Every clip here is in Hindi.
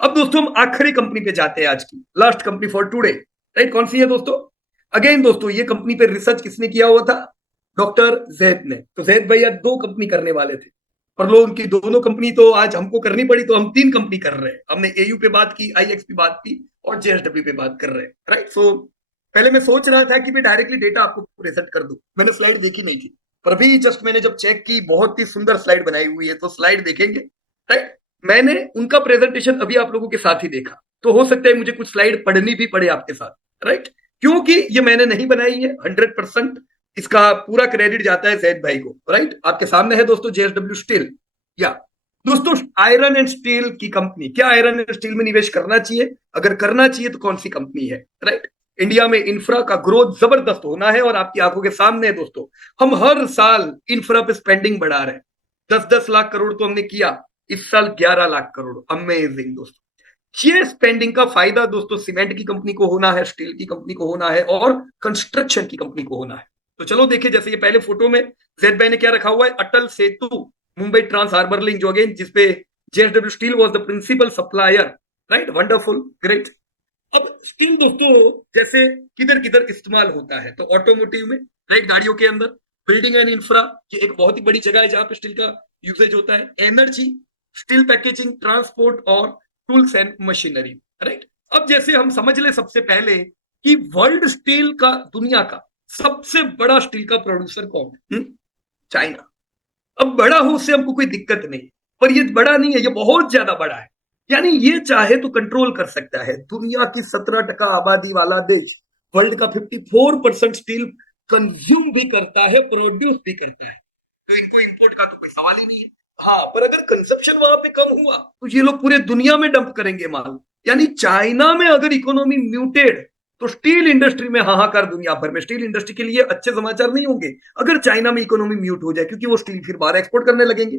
अब दोस्तों हम आखिरी कंपनी पे जाते हैं, आज की last company for today. Right, कौन सी है दोस्तों? अगेन दोस्तों, ये कंपनी पे रिसर्च किसने किया हुआ था? डॉक्टर जैद ने। तो जैद भैया दो कंपनी करने वाले थे, पर लोग उनकी दोनों कंपनी तो आज हमको करनी पड़ी, तो हम तीन कंपनी कर रहे हैं। हमने एयू पे बात की, आईएक्स पे बात की और जेएसडब्ल्यू पे बात कर रहे हैं। राइट, सो पहले मैं सोच रहा था कि मैं डायरेक्टली डेटा आपको प्रेजेंट कर दूं, मैंने स्लाइड देखी नहीं थी, पर अभी जस्ट मैंने जब चेक की, बहुत ही सुंदर स्लाइड बनाई हुई है, तो स्लाइड देखेंगे। राइट, मैंने उनका प्रेजेंटेशन अभी आप लोगों के साथ ही देखा, तो हो सकता है मुझे कुछ स्लाइड पढ़नी भी पड़े आपके साथ। राइट, क्योंकि ये मैंने नहीं बनाई है, 100% इसका पूरा क्रेडिट जाता है जैद भाई को। राइट, आपके सामने है दोस्तों जेएसडब्ल्यू स्टील। या दोस्तों, आयरन एंड स्टील की कंपनी, क्या आयरन एंड स्टील में निवेश करना चाहिए? अगर करना चाहिए तो कौन सी कंपनी है? राइट, इंडिया में इंफ्रा का ग्रोथ जबरदस्त होना है और आपकी आंखों के सामने है दोस्तों। हम हर साल इंफ्रा पे स्पेंडिंग बढ़ा रहे हैं, 10-10 लाख करोड़ तो हमने किया, इस साल 11 लाख करोड़। अमेजिंग दोस्तों। ये स्पेंडिंग का फायदा दोस्तों सीमेंट की कंपनी को होना है, स्टील की कंपनी को होना है और कंस्ट्रक्शन की कंपनी को होना है। तो चलो देखिए, जैसे ये पहले फोटो में जेड भाई ने क्या रखा हुआ है, Atal Setu Mumbai trans harbour link, जो अगेन जिसपे JSW steel was the principal supplier. Right, wonderful, great. अब स्टील दोस्तों जैसे किधर किधर इस्तेमाल होता है, तो ऑटोमोटिव में, राइट, गाड़ियों के अंदर, बिल्डिंग एंड इंफ्रा, ये एक बहुत ही बड़ी जगह है जहां पे स्टील का यूसेज होता है। एनर्जी, स्टील पैकेजिंग, ट्रांसपोर्ट और टूल्स एंड मशीनरी। राइट, अब जैसे हम समझ ले सबसे पहले कि वर्ल्ड स्टील का, दुनिया का सबसे बड़ा स्टील का प्रोड्यूसर कौन? चाइना। अब बड़ा हो उससे हमको कोई दिक्कत नहीं, पर ये बड़ा नहीं है, ये बहुत ज्यादा बड़ा है। यानी ये चाहे तो कंट्रोल कर सकता है। दुनिया की 17% आबादी वाला देश वर्ल्ड का 54% स्टील कंज्यूम भी करता है, प्रोड्यूस भी करता है। तो इनको इंपोर्ट का तो कोई सवाल ही नहीं है। हाँ, पर अगर कंजप्शन वहां पे कम हुआ तो ये लोग पूरे दुनिया में डंप करेंगे माल। यानी चाइना में अगर इकोनॉमी म्यूटेड, तो स्टील इंडस्ट्री में हाहाकार दुनिया भर में। स्टील इंडस्ट्री के लिए अच्छे समाचार नहीं होंगे अगर चाइना में इकोनॉमी म्यूट हो जाए, क्योंकि वो स्टील फिर बाहर एक्सपोर्ट करने लगेंगे।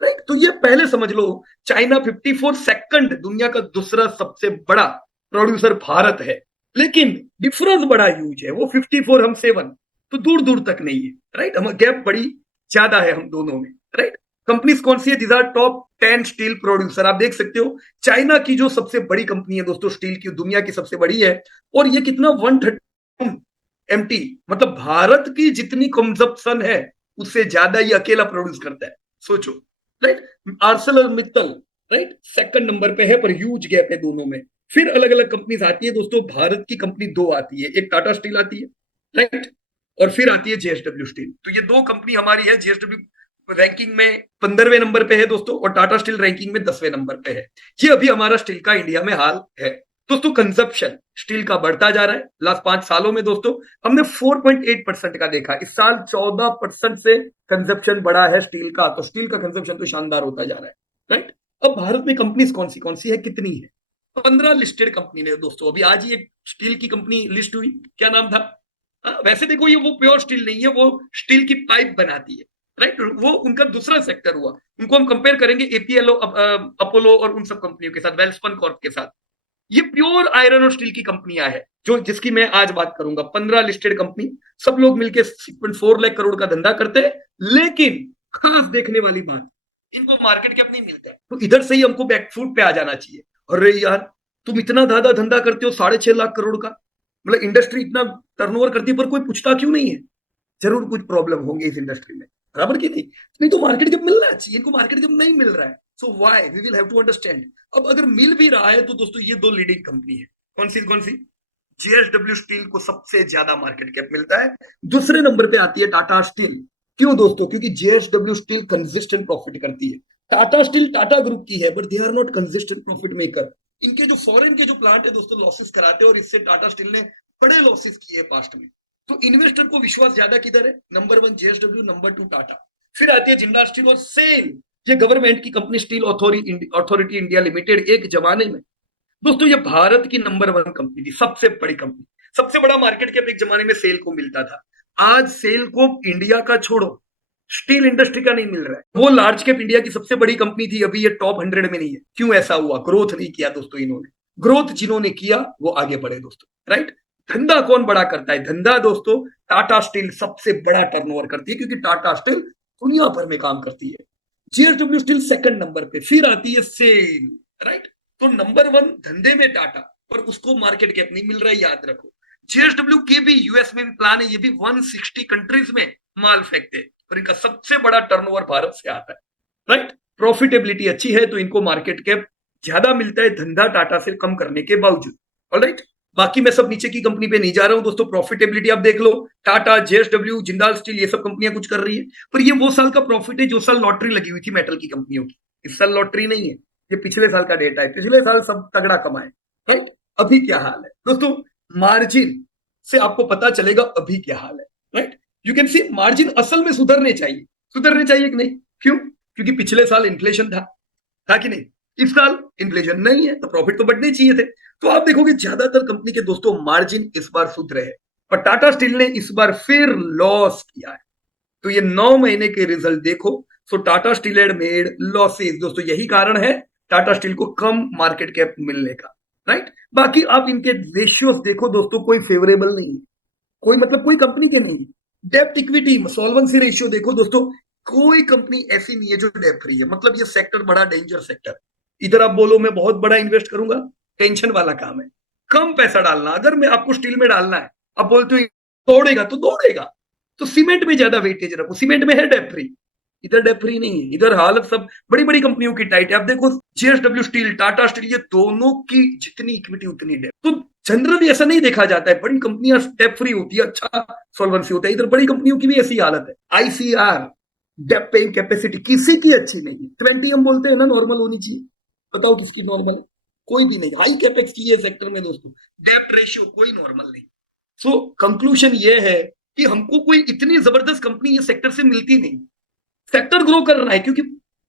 राइट, तो ये पहले समझ लो, चाइना 54 सेकंड दुनिया का दूसरा सबसे बड़ा प्रोड्यूसर भारत है, लेकिन डिफरेंस बड़ा ह्यूज है। वो 54, हम 7, तो दूर दूर तक नहीं है। राइट, हम गैप बड़ी ज्यादा है हम दोनों में। राइट, कंपनीज कौन सी है? These are top 10 steel producer. आप देख सकते हो चाइना की जो सबसे बड़ी कंपनी है दोस्तों स्टील की, दुनिया की सबसे बड़ी है, और ये कितना 130 एमटी, मतलब भारत की जितनी कंजप्शन है उससे ज्यादा ये अकेला प्रोड्यूस करता है। सोचो। Right, Arcelor Mittal, right, second number पे है, पर ह्यूज गैप है दोनों में। फिर अलग अलग कंपनीज आती है दोस्तों, भारत की कंपनी दो आती है, एक टाटा स्टील आती है, राइट, और फिर आती है जेएसडब्ल्यू स्टील। तो ये दो कंपनी हमारी है। जेएसडब्ल्यू रैंकिंग में 15वें नंबर पे है दोस्तों, और टाटा स्टील रैंकिंग में 10वें नंबर पे है। ये अभी हमारा स्टील का इंडिया में हाल है दोस्तों। कंजप्शन स्टील का बढ़ता जा रहा है। लास्ट 5 सालों में दोस्तों हमने 4.8% का देखा, इस साल 14% से कंजप्शन बढ़ा है स्टील का। तो स्टील का कंजप्शन तो शानदार होता जा रहा है। राइट, अब भारत में कंपनीज कौन सी है, कितनी है? 15 लिस्टेड कंपनी ने दोस्तों। अभी आज ही एक स्टील की कंपनी लिस्ट हुई, क्या नाम था? वैसे देखो, ये वो प्योर स्टील नहीं है, वो स्टील की पाइप बनाती है। राइट, वो उनका दूसरा सेक्टर हुआ। उनको हम कंपेयर करेंगे एपीएलओ, अपोलो और उन सब कंपनियों के साथ, वेल्सपन कॉर्प के साथ। ये प्योर आयरन और स्टील की कंपनियां हैं, जो जिसकी मैं आज बात करूंगा। 15 लिस्टेड कंपनी, सब लोग मिलकर 6.4 लाख करोड़ का धंधा करते हैं। लेकिन खास देखने वाली बात, इनको मार्केट कैप नहीं मिलता है। तो इधर से ही हमको बैकफुट पे आ जाना चाहिए। अरे यार, तुम इतना ज्यादा धंधा करते हो, 6.5 लाख करोड़ का, मतलब इंडस्ट्री इतना टर्नओवर करती है, पर कोई पूछता क्यों नहीं है? जरूर कुछ प्रॉब्लम होंगे इस इंडस्ट्री में, बराबर की नहीं? नहीं तो मार्केट कैप मिलना चाहिए, इनको मार्केट कैप नहीं मिल रहा है। So why, we will have to understand. अब अगर मिल भी रहा है तो दोस्तों ये दो लीडिंग कंपनी है। कौन सी? जेएसडब्ल्यू स्टील को सबसे ज्यादा मार्केट कैप मिलता है। दूसरे नंबर पे आती है टाटा स्टील। क्यों दोस्तों? क्योंकि जेएसडब्ल्यू स्टील कंसिस्टेंट प्रॉफिट करती है। टाटा स्टील टाटा ग्रुप की है, but they are not consistent profit maker. इनके जो फॉरेन के जो प्लांट है दोस्तों, लॉसेस कराते हैं, और इससे टाटा स्टील ने बड़े लॉसेस किए पास्ट में। तो इन्वेस्टर को विश्वास ज्यादा किधर है? नंबर 1 जेएसडब्ल्यू, नंबर 2 टाटा, फिर आती है जिंदाल स्टील और सेल। ये गवर्नमेंट की company steel authority India limited, एक जमाने में दोस्तों ये भारत की नंबर 1 कंपनी थी, सबसे बड़ी कंपनी। सबसे बड़ा मार्केट कैप एक जमाने में सेल को मिलता था। आज सेल को इंडिया का छोड़ो, स्टील इंडस्ट्री का नहीं मिल रहा है। वो लार्ज कैप इंडिया की सबसे बड़ी कंपनी थी, अभी ये टॉप 100 में नहीं है। क्यों ऐसा हुआ? ग्रोथ नहीं किया दोस्तों इन्होंने। ग्रोथ जिन्होंने किया वो आगे बढ़े दोस्तों। राइट, धंधा कौन बड़ा करता है? धंधा दोस्तों टाटा स्टील सबसे बड़ा टर्नओवर करती है, क्योंकि टाटा स्टील दुनिया भर में काम करती है। जेएसडब्ल्यू स्टील सेकंड नंबर पे, फिर आती है सेल। राइट, तो नंबर वन धंधे में टाटा, पर उसको मार्केट कैप नहीं मिल रहा है, याद रखो। जेएसडब्ल्यू के भी यूएस में भी प्लान है, ये भी 160 कंट्रीज में माल फेंकते हैं, पर इनका सबसे बड़ा टर्नओवर भारत से आता है, राइट। प्रॉफिटेबिलिटी अच्छी है तो इनको मार्केट कैप ज्यादा मिलता है धंधा टाटा से कम करने के बावजूद, ऑलराइट। बाकी मैं सब नीचे की कंपनी पे नहीं जा रहा हूं दोस्तों, प्रॉफिटेबिलिटी आप देख लो, टाटा, जेएसडब्ल्यू, जिंदाल स्टील, ये सब कंपनियां कुछ कर रही है, पर ये वो साल का प्रॉफिट है जो साल लॉटरी लगी हुई थी मेटल की कंपनियों की। इस साल लॉटरी नहीं है, ये पिछले साल का डेटा है, पिछले साल सब तगड़ा कमाए, राइट। अभी क्या हाल है दोस्तों, मार्जिन से आपको पता चलेगा अभी क्या हाल है, right. You can see margin असल में सुधरने चाहिए कि नहीं, क्यों? क्योंकि पिछले साल इन्फ्लेशन था कि नहीं, इस साल इन्फ्लेशन नहीं है तो प्रॉफिट तो बढ़ने चाहिए थे। तो आप देखोगे ज्यादातर कंपनी के दोस्तों मार्जिन इस बार सुधरे हैं, पर टाटा स्टील ने इस बार फिर लॉस किया है। तो ये 9 महीने के रिजल्ट देखो, so Tata steel had made losses दोस्तों, यही कारण है टाटा स्टील को कम मार्केट कैप मिलने का, राइट। बाकी आप इनके रेशियोज देखो दोस्तों, कोई फेवरेबल नहीं है, कोई मतलब कोई कंपनी के नहीं। डेप्ट इक्विटी सॉल्वेंसी रेशियो देखो दोस्तों, कोई कंपनी ऐसी नहीं है जो डेप्ट फ्री है, मतलब ये सेक्टर बड़ा डेंजर सेक्टर। इधर आप बोलो मैं बहुत बड़ा इन्वेस्ट करूंगा, टेंशन वाला काम है। कम पैसा डालना, अगर मैं आपको स्टील में डालना है, आप बोलते हो दौड़ेगा तो दौड़ेगा, तो सीमेंट में ज्यादा वेटेज रखो, सीमेंट में है डेप्ट फ्री, इधर डेप्ट फ्री नहीं है, इधर हालत सब बड़ी बड़ी कंपनियों की टाइट है। आप देखो जेएसडब्ल्यू स्टील, टाटा स्टील, ये दोनों की जितनी इक्विटी उतनी डेप्ट। तो जनरली ऐसा नहीं देखा जाता है, बड़ी कंपनियां डेप्ट फ्री होती है, अच्छा सॉल्वेंसी होता है, इधर बड़ी कंपनियों की भी ऐसी हालत है। आईसीआर, डेप्ट पेइंग कैपेसिटी किसी की अच्छी नहीं है, 20 हम बोलते हैं ना नॉर्मल होनी चाहिए, बताओ किसकी नॉर्मल है? कोई भी नहीं। हाई कैपेक्स की है सेक्टर में दोस्तों, डेप्ट रेशियो कोई नॉर्मल नहीं। सो कंक्लूजन ये है कि हमको कोई इतनी जबरदस्त कंपनी ये सेक्टर से मिलती नहीं। सेक्टर ग्रो कर रहा है क्योंकि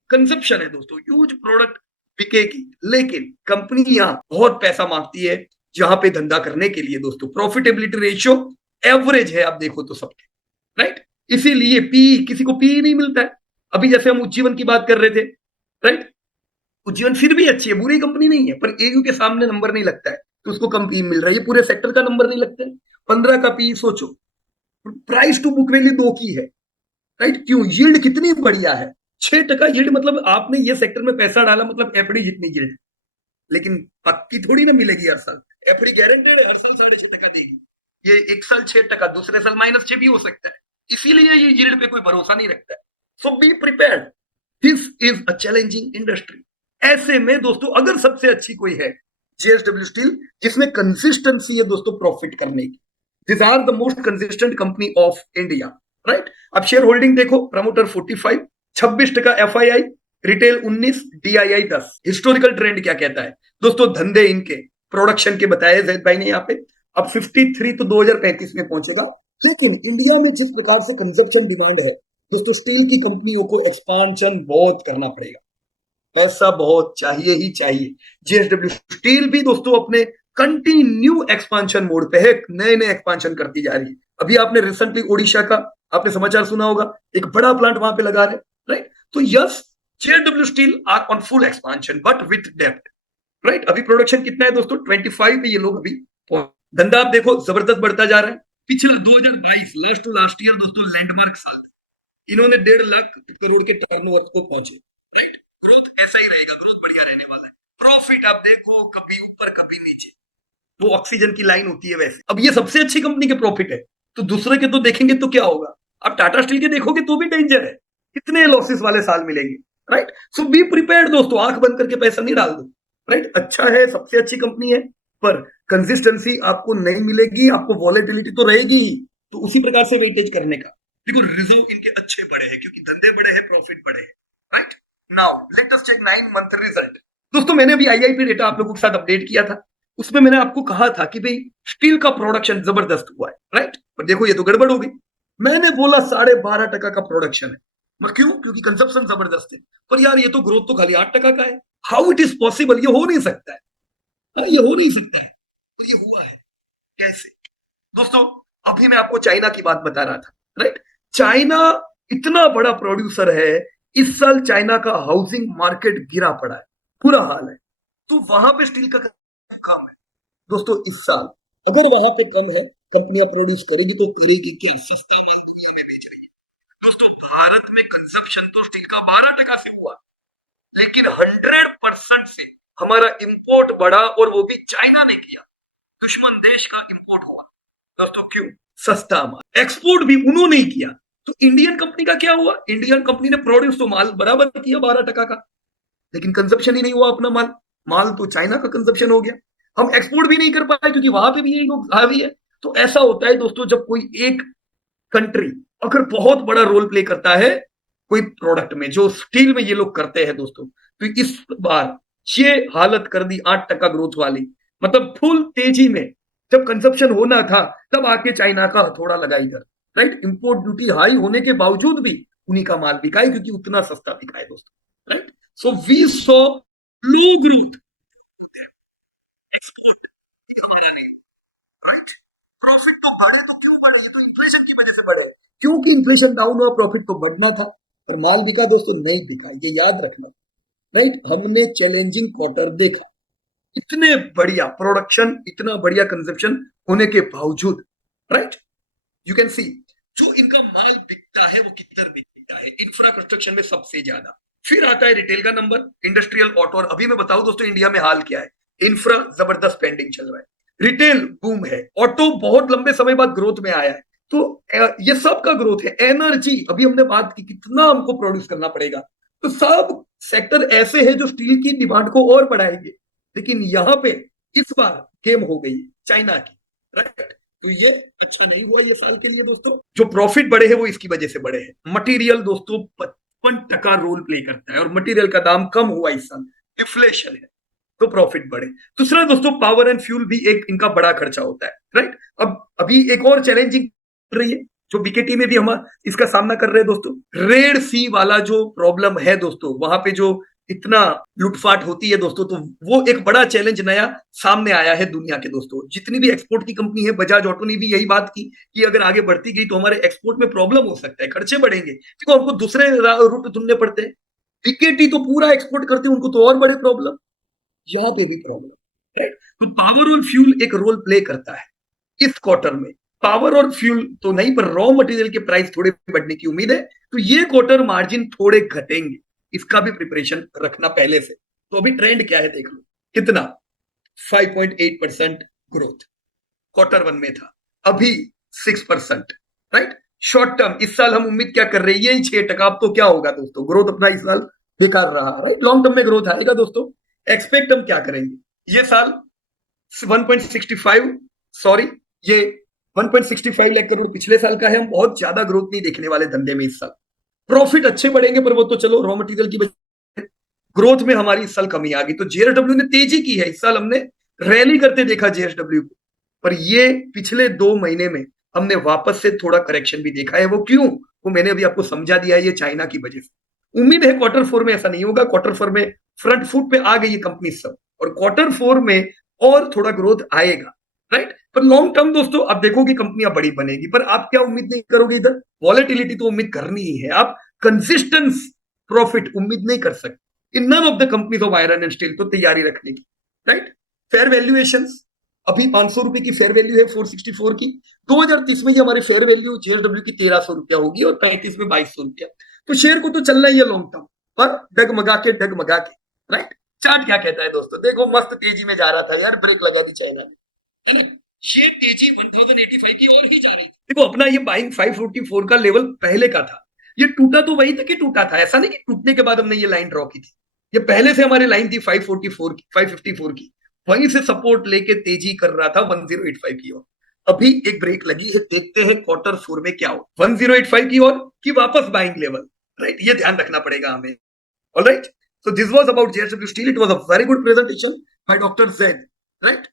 कंजप्शन है दोस्तों, ह्यूज प्रोडक्ट बिकेगी, लेकिन कंपनियां बहुत पैसा मांगती है जहां पे धंधा करने के लिए दोस्तों। प्रॉफिटेबिलिटी रेशियो एवरेज है, आप देखो तो सबके, राइट। इसीलिए पी, किसी को पी नहीं मिलता है। अभी जैसे हम उज्जीवन की बात कर रहे थे, राइट, उज्जीवन फिर भी अच्छी है, बुरी कंपनी नहीं है, पर एयू के सामने नंबर नहीं लगता है तो उसको कम पी मिल रहा है, ये पूरे सेक्टर का नंबर नहीं लगता है। 15 का पी सोचो, प्राइस टू बुक वैल्यू 2 की है, राइट। क्यों? यील्ड कितनी बढ़िया है, 6% यील्ड, मतलब आपने ये सेक्टर में पैसा डाला मतलब एफडी जितनी यील्ड, लेकिन पक्की थोड़ी ना मिलेगी हर साल। एफडी गारंटेड है, हर साल 6.5% देगी, ये एक साल 6%, दूसरे साल -6 भी हो सकता है, इसीलिए ये यील्ड पे कोई भरोसा नहीं रखता है। So be prepared, this is a challenging industry. ऐसे में दोस्तों अगर सबसे अच्छी कोई है जेएसडब्ल्यू स्टील, जिसमें कंसिस्टेंसी है दोस्तों प्रॉफिट करने की, this are the most consistent company of India, right. अब शेयर होल्डिंग देखो, promoter 45, 26% FII, retail 19, DII 10। Historical trend क्या कहता है दोस्तों, धंधे इनके प्रोडक्शन के बताए जैद भाई ने यहाँ पे, अब 53 तो 2035 में पहुंचेगा। लेकिन इंडिया में जिस प्रकार से कंजप्शन डिमांड है दोस्तों, स्टील की कंपनियों को एक्सपांशन बहुत करना पड़ेगा, पैसा बहुत चाहिए ही चाहिए। जेएसडब्ल्यू स्टील भी दोस्तों अपने कंटिन्यू एक्सपांशन मोड पे है, नए नए एक्सपांशन करती जा रही है। अभी आपने रिसेंटली ओडिशा का आपने समाचार सुना होगा, एक बड़ा प्लांट वहां पे लगा रहे, राइट। तो yes, JSW steel are on full expansion but with depth, right. अभी प्रोडक्शन कितना है दोस्तों, 25 पे ये लोग अभी। धंधा आप देखो जबरदस्त बढ़ता जा रहा है। पिछला 2022 लास्ट टू लास्ट ईयर दोस्तों लैंडमार्क साल था, इन्होंने 1.5 लाख करोड़ के टर्नओवर को पहुंचे, राइट। ग्रोथ ऐसा ही रहेगा, ग्रोथ बढ़िया रहने वाला है। प्रॉफिट आप देखो कभी ऊपर कभी नीचे, वो ऑक्सीजन की लाइन होती है वैसे। अब ये सबसे अच्छी कंपनी के प्रॉफिट है, तो दूसरे के तो देखेंगे तो क्या होगा। अब टाटा स्टील के देखोगे तो भी डेंजर है, कितने लॉसेस वाले साल मिलेंगे, राइट। सो बी प्रिपेयर्ड दोस्तों, आंख बंद करके पैसा नहीं डाल दो, राइट। अच्छा है, सबसे अच्छी कंपनी है, पर कंसिस्टेंसी आपको नहीं मिलेगी, आपको वॉलेटिलिटी तो रहेगी ही, तो उसी प्रकार से वेटेज करने का। देखो रिजर्व इनके अच्छे बड़े हैं क्योंकि धंधे बड़े हैं, प्रॉफिट बड़े हैं, right. Now let us check 9 month result. दोस्तों मैंने अभी आईआईपी डेटा आप लोगों के साथ अपडेट किया था, उसमें मैंने आपको कहा था कि भाई स्टील का प्रोडक्शन जबरदस्त हुआ है, राइट। पर देखो ये तो गड़बड़ हो गई, मैंने बोला 12.5% का प्रोडक्शन है, मैं क्यों? क्योंकि कंजप्शन जबरदस्त है, पर यार ये तो ग्रोथ तो खाली 8% का है। हाउ इट इज पॉसिबल, ये हो नहीं सकता है, ये हो नहीं सकता है, तो ये हुआ है कैसे दोस्तों? अभी मैं आपको चाइना की बात बता रहा था, राइट। चाइना इतना बड़ा प्रोड्यूसर है, इस साल चाइना का हाउसिंग मार्केट गिरा पड़ा है, बुरा हाल है, तो वहां पे स्टील का काम है दोस्तों। इस साल अगर वहां पे कम है, कंपनियां प्रोड्यूस करेगी तो करेगी क्या, सस्ते में दुनिया में बेच रही है दोस्तों। भारत में कंजप्शन तो स्टील का 12% से हुआ, लेकिन 100% से हमारा इंपोर्ट बढ़ा और वो भी चाइना ने किया, दुश्मन देश का इंपोर्ट हुआ दोस्तों। क्यों? सस्ता माल। एक्सपोर्ट भी उन्होंने ही किया। तो इंडियन कंपनी का क्या हुआ? इंडियन कंपनी ने प्रोड्यूस तो माल बराबर किया 12% का, लेकिन कंजप्शन ही नहीं हुआ अपना माल। माल तो चाइना का कंजप्शन हो गया। हम एक्सपोर्ट भी नहीं कर पाए क्योंकि वहां पे भी यही लोग हावी है। तो ऐसा होता है दोस्तों, जब कोई एक कंट्री अगर बहुत बड़ा रोल प्ले करता है कोई प्रोडक्ट में, जो स्टील में ये लोग करते हैं दोस्तों, तो इस बार ये हालत कर दी 8% ग्रोथ वाली। मतलब फुल तेजी में जब कंजप्शन होना था तब आके चाइना का हथौड़ा लगाई कर, राइट। इंपोर्ट ड्यूटी हाई होने के बावजूद भी उन्हीं का माल बिका है क्योंकि उतना सस्ता बिका है दोस्तों, right. So we saw low growth export, हमारा नहीं, राइट। प्रॉफिट तो बढ़े तो क्यों बढ़े? ये तो इन्फ्लेशन की वजह से बढ़े, क्योंकि इन्फ्लेशन डाउन हुआ, प्रॉफिट तो बढ़ना था। पर माल बिका दोस्तों? नहीं बिका, ये याद रखना, राइट। हमने चैलेंजिंग क्वार्टर देखा, इतने बढ़िया प्रोडक्शन, इतना बढ़िया कंजप्शन होने के बावजूद, राइट। यू कैन सी जो इनका माल बिकता है वो किधर बिकता है? इंफ्रा कंस्ट्रक्शन में सबसे ज्यादा। फिर आता है रिटेल का नंबर, इंडस्ट्रियल, ऑटो। और अभी मैं बताऊं दोस्तों इंडिया में हाल क्या है, इंफ्रा जबरदस्त पेंडिंग चल रहा है, रिटेल बूम है, ऑटो बहुत लंबे समय बाद ग्रोथ में आया है। तो ये सब का ग्रोथ है। एनर्जी, अभी हमने बात की कितना हमको प्रोड्यूस करना पड़ेगा। तो सब सेक्टर ऐसे हैं जो स्टील की डिमांड को और बढ़ाएंगे। लेकिन यहां पे इस बार गेम हो गई चाइना की, राइट। तो ये अच्छा नहीं हुआ ये साल के लिए दोस्तों। जो प्रॉफिट बढ़े हैं वो इसकी वजह से बढ़े हैं। मटेरियल दोस्तों 55% रोल प्ले करता है और मटेरियल का दाम कम हुआ इस साल, इन्फ्लेशन है तो प्रॉफिट बढ़े। दूसरा दोस्तों पावर एंड फ्यूल भी एक इनका बड़ा खर्चा होता है, राइट। अब अभी एक और चैलेंजिंग रही है जो बीकेटी में भी हम इसका सामना कर रहे हैं दोस्तों। रेड सी वाला जो प्रॉब्लम है दोस्तों, वहां पे जो इतना लूटपाट होती है दोस्तों, तो वो एक बड़ा चैलेंज नया सामने आया है दुनिया के दोस्तों। जितनी भी एक्सपोर्ट की कंपनी है, बजाज ऑटो ने भी यही बात की कि अगर आगे बढ़ती गई तो हमारे एक्सपोर्ट में प्रॉब्लम हो सकता है, खर्चे बढ़ेंगे, क्योंकि हमको दूसरे रूट ढूंढने पड़ते हैं। बीकेटी तो पूरा एक्सपोर्ट करते हैं, उनको तो और बड़े प्रॉब्लम, यहाँ पे भी प्रॉब्लम, राइट। तो पावर और फ्यूल एक रोल प्ले करता है इस क्वार्टर में। पावर और फ्यूल तो नहीं, पर रॉ मटेरियल के प्राइस थोड़े बढ़ने की उम्मीद है। तो ये क्वार्टर मार्जिन थोड़े घटेंगे, इसका भी प्रिपरेशन रखना पहले से। तो अभी ट्रेंड क्या है देख लो, कितना 5.8% ग्रोथ क्वार्टर वन में था, अभी 6%, राइट। शॉर्ट टर्म इस साल हम उम्मीद क्या कर रहे हैं? यही 6%। अब तो क्या होगा दोस्तों, ग्रोथ अपना इस साल बेकार रहा, राइट। लॉन्ग टर्म में ग्रोथ आएगा दोस्तों। एक्सपेक्ट हम क्या करेंगे ये साल? 1.65, सॉरी, ये 1.65 लाख करोड़ पिछले साल का है। हम बहुत ज्यादा ग्रोथ नहीं देखने वाले धंधे में इस साल। प्रॉफिट अच्छे बढ़ेंगे, पर वो तो चलो रॉ मटेरियल की वजह, ग्रोथ में हमारी इस साल कमी आ गई। तो जेएसडब्ल्यू ने तेजी की है इस साल, हमने रैली करते देखा जेएसडब्ल्यू को। पर ये पिछले 2 महीने में हमने वापस से थोड़ा करेक्शन भी देखा है। वो क्यों? वो मैंने अभी आपको समझा दिया है, ये चाइना की वजह से। उम्मीद है क्वार्टर 4 में ऐसा नहीं होगा। क्वार्टर 4 में फ्रंट फुट पे आ गई है कंपनी सब, और क्वार्टर 4 में और थोड़ा ग्रोथ आएगा, राइट। पर लॉन्ग टर्म दोस्तों आप देखोगे कंपनियां बड़ी बनेगी, पर आप क्या उम्मीद नहीं करोगे इधर? वॉलेटिलिटी तो उम्मीद करनी ही है। आप कंसिस्टेंस प्रॉफिट उम्मीद नहीं कर सकते in none of the companies of iron and steel. तो तैयारी रखने की, राइट। फेयर वैल्यूएशन अभी 500 रुपए की फेयर वैल्यू है 464 की। 2030 में ये हमारी फेयर वैल्यू जेएसडब्ल्यू की 1300 रुपया होगी और 35 में 2200 रुपया। तो शेयर को तो चलना ही है लॉन्ग टर्म, पर डगमगा के, राइट। चार्ट क्या कहता है दोस्तों? देखो मस्त तेजी में जा रहा था यार, ब्रेक लगा दी चाइना ने, है ना। ये तेजी 1085 की ओर ही जा रही थी। देखो अपना ये बाइंग 544 का लेवल पहले का था। ये टूटा तो वही था कि टूटा था, ऐसा नहीं कि टूटने के बाद हमने ये लाइन ड्रॉ की थी। ये पहले से हमारी लाइन थी 544 की, 554 की। वहीं से सपोर्ट लेके तेजी कर रहा था 1085 की ओर। अभी एक ब्रेक लगी है, देखते हैं क्वार्टर 4 में क्या हो, 1085 की ओर कि वापस बाइंग लेवल, राइट। ये ध्यान रखना पड़ेगा हमें। Alright, so this was about JSW Steel. It was a very good presentation by Dr. Zaid, right?